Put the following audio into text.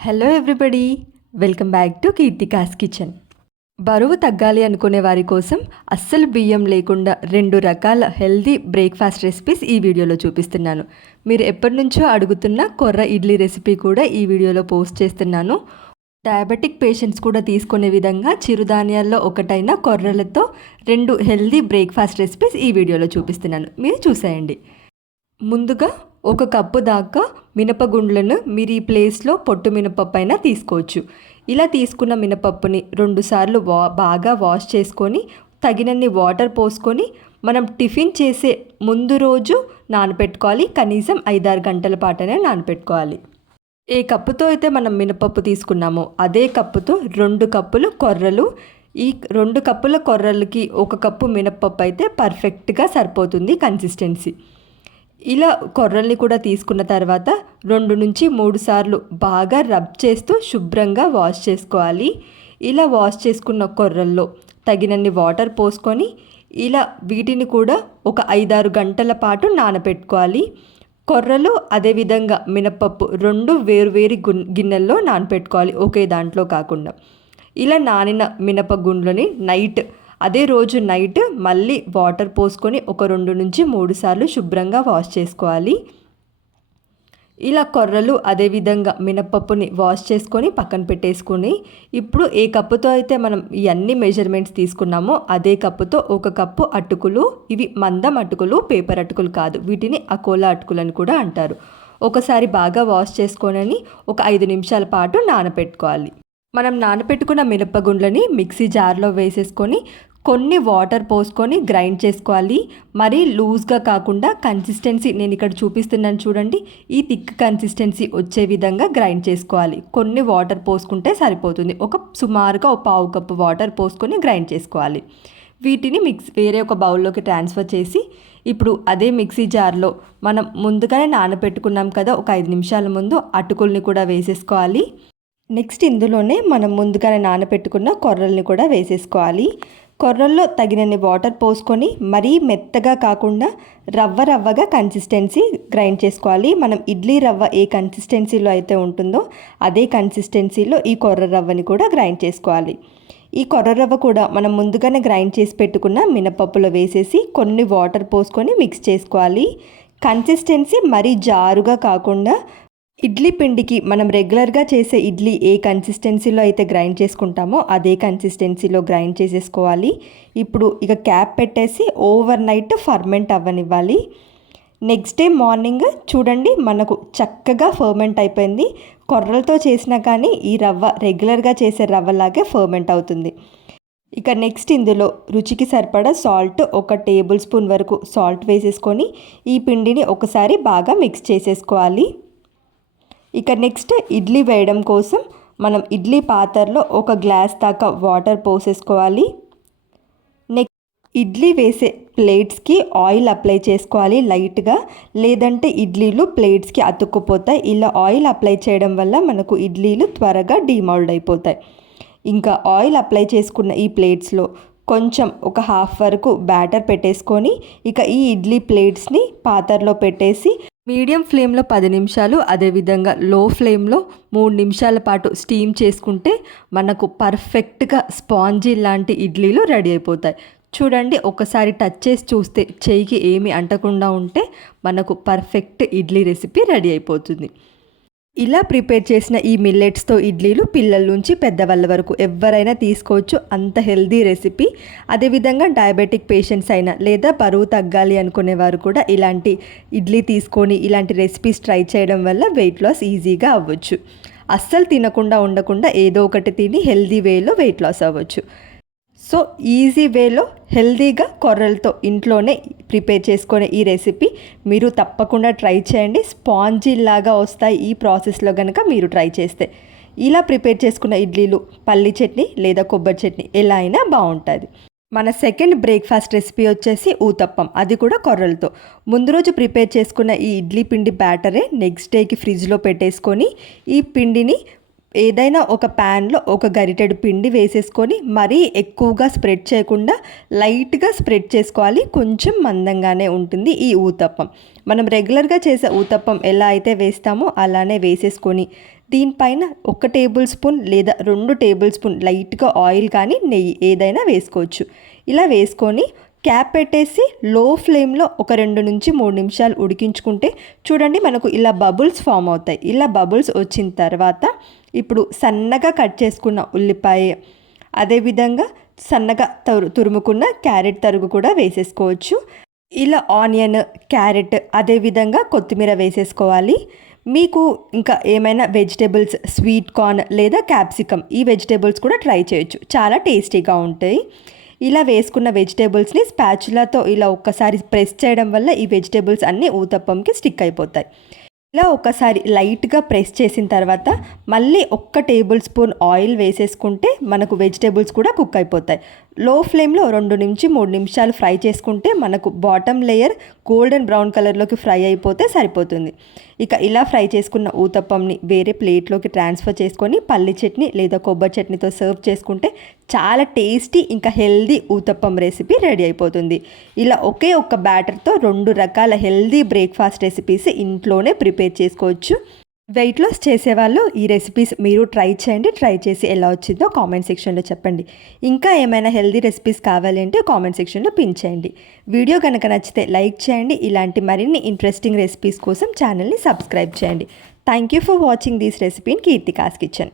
Hello everybody welcome back to Keerthika's kitchen బరువు తగ్గాలి అనుకునే వారి కోసం అస్సలు బియ్యం లేకుండా రెండు రకాల హెల్దీ బ్రేక్ఫాస్ట్ రెసిపీస్ ఈ వీడియోలో చూపిస్తున్నాను. మీరు ఎప్పటి నుంచో అడుగుతున్న కొర్ర ఇడ్లీ రెసిపీ కూడా ఈ వీడియోలో పోస్ట్ చేస్తున్నాను. డయాబెటిక్ పేషెంట్స్ కూడా తీసుకునే విధంగా చిరుధాన్యాల్లో ఒకటైన కొర్రలతో రెండు హెల్దీ బ్రేక్ఫాస్ట్ రెసిపీస్ ఈ వీడియోలో చూపిస్తున్నాను. మీరు చూసేయండి. ముందుగా ఒక కప్పు దాకా మినపగుండ్లను మీరు ఈ ప్లేస్లో పొట్టు మినపప్పు అయినా తీసుకోవచ్చు. ఇలా తీసుకున్న మినపప్పుని రెండుసార్లు వా బాగా వాష్ చేసుకొని తగినన్ని వాటర్ పోసుకొని మనం టిఫిన్ చేసే ముందు రోజు నానపెట్టుకోవాలి. కనీసం ఐదారు గంటల పాటనే నానపెట్టుకోవాలి. ఏ కప్పుతో అయితే మనం మినపప్పు తీసుకున్నామో అదే కప్పుతో రెండు కప్పులు కొర్రలు. ఈ రెండు కప్పుల కొర్రలకి ఒక కప్పు మినపప్పు అయితే పర్ఫెక్ట్గా సరిపోతుంది కన్సిస్టెన్సీ. ఇలా కొర్రల్ని కూడా తీసుకున్న తర్వాత రెండు నుంచి మూడు సార్లు బాగా రబ్ చేస్తూ శుభ్రంగా వాష్ చేసుకోవాలి. ఇలా వాష్ చేసుకున్న కొర్రల్లో తగినన్ని వాటర్ పోసుకొని ఇలా వీటిని కూడా ఒక ఐదారు గంటల పాటు నానపెట్టుకోవాలి. కొర్రలు అదేవిధంగా మినపప్పు రెండు వేరు వేరు గిన్నెల్లో నానపెట్టుకోవాలి ఒకే దాంట్లో కాకుండా. ఇలా నానిన మినప గుండ్లని నైట్ అదే రోజు నైట్ మళ్ళీ వాటర్ పోసుకొని ఒక రెండు నుంచి మూడు సార్లు శుభ్రంగా వాష్ చేసుకోవాలి. ఇలా కొర్రలు అదేవిధంగా మినపప్పుని వాష్ చేసుకొని పక్కన పెట్టేసుకొని ఇప్పుడు ఏ కప్పుతో అయితే మనం ఇవన్నీ మెజర్మెంట్స్ తీసుకున్నామో అదే కప్పుతో ఒక కప్పు అటుకులు ఇవి మందం అటుకులు పేపర్ అటుకులు కాదు వీటిని అకోలా అటుకులు అని కూడా అంటారు. ఒకసారి బాగా వాష్ చేసుకొని ఒక ఐదు నిమిషాల పాటు నానపెట్టుకోవాలి. మనం నానపెట్టుకున్న మినపగుండ్లని మిక్సీ జార్లో వేసేసుకొని కొన్ని వాటర్ పోసుకొని గ్రైండ్ చేసుకోవాలి. మరీ లూజ్గా కాకుండా కన్సిస్టెన్సీ నేను ఇక్కడ చూపిస్తున్నాను చూడండి. ఈ థిక్ కన్సిస్టెన్సీ వచ్చే విధంగా గ్రైండ్ చేసుకోవాలి. కొన్ని వాటర్ పోసుకుంటే సరిపోతుంది. ఒక సుమారుగా ఒక పావు కప్పు వాటర్ పోసుకొని గ్రైండ్ చేసుకోవాలి. వీటిని మిక్స్ వేరే ఒక బౌల్లోకి ట్రాన్స్ఫర్ చేసి ఇప్పుడు అదే మిక్సీ జార్లో మనం ముందుగానే నానబెట్టుకున్నాం కదా ఒక ఐదు నిమిషాల ముందు అటుకుల్ని కూడా వేసేసుకోవాలి. నెక్స్ట్ ఇందులోనే మనం ముందుగానే నానబెట్టుకున్న కొర్రల్ని కూడా వేసేసుకోవాలి. కొర్రల్లో తగినన్ని వాటర్ పోసుకొని మరీ మెత్తగా కాకుండా రవ్వ రవ్వగా కన్సిస్టెన్సీ గ్రైండ్ చేసుకోవాలి. మనం ఇడ్లీ రవ్వ ఏ కన్సిస్టెన్సీలో అయితే ఉంటుందో అదే కన్సిస్టెన్సీలో ఈ కొర్ర రవ్వని కూడా గ్రైండ్ చేసుకోవాలి. ఈ కొర్ర రవ్వ కూడా మనం ముందుగానే గ్రైండ్ చేసి పెట్టుకున్న మినపప్పులో వేసేసి కొన్ని వాటర్ పోసుకొని మిక్స్ చేసుకోవాలి. కన్సిస్టెన్సీ మరీ జారుగా కాకుండా ఇడ్లీ పిండికి మనం రెగ్యులర్గా చేసే ఇడ్లీ ఏ కన్సిస్టెన్సీలో అయితే గ్రైండ్ చేసుకుంటామో అదే కన్సిస్టెన్సీలో గ్రైండ్ చేసేసుకోవాలి. ఇప్పుడు ఇక క్యాప్ పెట్టేసి ఓవర్ నైట్ ఫర్మెంట్ అవ్వనివ్వాలి. నెక్స్ట్ డే మార్నింగ్ చూడండి మనకు చక్కగా ఫర్మెంట్ అయిపోయింది. కొర్రలతో చేసినా కానీ ఈ రవ్వ రెగ్యులర్గా చేసే రవ్వలాగే ఫర్మెంట్ అవుతుంది. ఇక నెక్స్ట్ ఇందులో రుచికి సరిపడా సాల్ట్ ఒక టేబుల్ స్పూన్ వరకు సాల్ట్ వేసేసుకొని ఈ పిండిని ఒకసారి బాగా మిక్స్ చేసేసుకోవాలి. ఇక నెక్స్ట్ ఇడ్లీ వేయడం కోసం మనం ఇడ్లీ పాత్రలో ఒక గ్లాస్ దాకా వాటర్ పోసేసుకోవాలి. నెక్స్ట్ ఇడ్లీ వేసే ప్లేట్స్కి ఆయిల్ అప్లై చేసుకోవాలి లైట్గా. లేదంటే ఇడ్లీలు ప్లేట్స్కి అతుక్కుపోతాయి. ఇలా ఆయిల్ అప్లై చేయడం వల్ల మనకు ఇడ్లీలు త్వరగా డిమౌల్డ్ అయిపోతాయి. ఇంకా ఆయిల్ అప్లై చేసుకున్న ఈ ప్లేట్స్లో కొంచెం ఒక హాఫ్ వరకు బ్యాటర్ పెట్టేసుకొని ఇక ఈ ఇడ్లీ ప్లేట్స్ని పాత్రలో పెట్టేసి మీడియం ఫ్లేమ్లో పది నిమిషాలు అదేవిధంగా లో ఫ్లేమ్లో మూడు నిమిషాల పాటు స్టీమ్ చేసుకుంటే మనకు పర్ఫెక్ట్గా స్పాంజీ లాంటి ఇడ్లీలు రెడీ అయిపోతాయి. చూడండి ఒకసారి టచ్ చేసి చూస్తే చేయికి ఏమి అంటకుండా ఉంటే మనకు పర్ఫెక్ట్ ఇడ్లీ రెసిపీ రెడీ అయిపోతుంది. ఇలా ప్రిపేర్ చేసిన ఈ మిల్లెట్స్తో ఇడ్లీలు పిల్లల నుంచి పెద్దవాళ్ళ వరకు ఎవరైనా తీసుకోవచ్చు. అంత హెల్దీ రెసిపీ. అదేవిధంగా డయాబెటిక్ పేషెంట్స్ అయినా లేదా బరువు తగ్గాలి అనుకునేవారు కూడా ఇలాంటి ఇడ్లీ తీసుకొని ఇలాంటి రెసిపీస్ ట్రై చేయడం వల్ల వెయిట్ లాస్ ఈజీగా అవ్వచ్చు. అస్సలు తినకుండా ఉండకుండా ఏదో ఒకటి తిని హెల్దీ వేలో వెయిట్ లాస్ అవ్వచ్చు. సో ఈజీ వేలో హెల్దీగా కొర్రలతో ఇంట్లోనే ప్రిపేర్ చేసుకునే ఈ రెసిపీ మీరు తప్పకుండా ట్రై చేయండి. స్పాంజీ లాగా వస్తాయి ఈ ప్రాసెస్లో కనుక మీరు ట్రై చేస్తే. ఇలా ప్రిపేర్ చేసుకున్న ఇడ్లీలు పల్లి చట్నీ లేదా కొబ్బరి చట్నీ ఎలా అయినా బాగుంటుంది. మన సెకండ్ బ్రేక్ఫాస్ట్ రెసిపీ వచ్చేసి ఊతప్పం అది కూడా కొర్రలతో. ముందు రోజు ప్రిపేర్ చేసుకున్న ఈ ఇడ్లీ పిండి బ్యాటరే నెక్స్ట్ డేకి ఫ్రిడ్జ్లో పెట్టేసుకొని ఈ పిండిని ఏదైనా ఒక ప్యాన్లో ఒక గరిటెడు పిండి వేసేసుకొని మరీ ఎక్కువగా స్ప్రెడ్ చేయకుండా లైట్గా స్ప్రెడ్ చేసుకోవాలి. కొంచెం మందంగానే ఉంటుంది ఈ ఊతప్పం. మనం రెగ్యులర్గా చేసే ఊతప్పం ఎలా అయితే వేస్తామో అలానే వేసేసుకొని దీనిపైన ఒక టేబుల్ స్పూన్ లేదా రెండు టేబుల్ స్పూన్ లైట్గా ఆయిల్ కానీ నెయ్యి ఏదైనా వేసుకోవచ్చు. ఇలా వేసుకొని క్యాప్ పెట్టేసి లో ఫ్లేమ్లో ఒక రెండు నుంచి మూడు నిమిషాలు ఉడికించుకుంటే చూడండి మనకు ఇలా బబుల్స్ ఫామ్ అవుతాయి. ఇలా బబుల్స్ వచ్చిన తర్వాత ఇప్పుడు సన్నగా కట్ చేసుకున్న ఉల్లిపాయ అదేవిధంగా సన్నగా తరు తురుముకున్న క్యారెట్ తరుగు కూడా వేసేసుకోవచ్చు. ఇలా ఆనియన్ క్యారెట్ అదేవిధంగా కొత్తిమీర వేసేసుకోవాలి. మీకు ఇంకా ఏమైనా వెజిటేబుల్స్ స్వీట్ కార్న్ లేదా క్యాప్సికమ్ ఈ వెజిటేబుల్స్ కూడా ట్రై చేయొచ్చు. చాలా టేస్టీగా ఉంటాయి. ఇలా వేసుకున్న వెజిటేబుల్స్ని స్పాచులాతో ఇలా ఒక్కసారి ప్రెస్ చేయడం వల్ల ఈ వెజిటేబుల్స్ అన్నీ ఊతప్పంకి స్టిక్ అయిపోతాయి. ఇలా ఒకసారి లైట్గా ప్రెస్ చేసిన తర్వాత మళ్ళీ ఒక్క టేబుల్ స్పూన్ ఆయిల్ వేసేసుకుంటే మనకు వెజిటేబుల్స్ కూడా కుక్ అయిపోతాయి. లో ఫ్లేమ్లో రెండు నుంచి మూడు నిమిషాలు ఫ్రై చేసుకుంటే మనకు బాటమ్ లేయర్ గోల్డెన్ బ్రౌన్ కలర్లోకి ఫ్రై అయిపోతే సరిపోతుంది. ఇక ఇలా ఫ్రై చేసుకున్న ఊతప్పంని వేరే ప్లేట్లోకి ట్రాన్స్ఫర్ చేసుకొని పల్లి చట్నీ లేదా కొబ్బరి చట్నీతో సర్వ్ చేసుకుంటే చాలా టేస్టీ ఇంకా హెల్దీ ఊతప్పం రెసిపీ రెడీ అయిపోతుంది. ఇలా ఒకే ఒక్క బ్యాటర్తో రెండు రకాల హెల్దీ బ్రేక్ఫాస్ట్ రెసిపీస్ ఇంట్లోనే ప్రిపేర్ చేసుకోవచ్చు. వెయిట్ లాస్ చేసేవాళ్ళు ఈ రెసిపీస్ మీరు ట్రై చేయండి ట్రై చేసి ఎలా వచ్చిందో కామెంట్ సెక్షన్లో చెప్పండి. ఇంకా ఏమైనా హెల్దీ రెసిపీస్ కావాలి అంటే కామెంట్ సెక్షన్లో పిన్ చేయండి. వీడియో కనుక నచ్చితే లైక్ చేయండి ఇలాంటి మరిన్ని ఇంట్రెస్టింగ్ రెసిపీస్ కోసం ఛానల్ని సబ్స్క్రైబ్ చేయండి. Thank you for watching this recipe in Keerthika's kitchen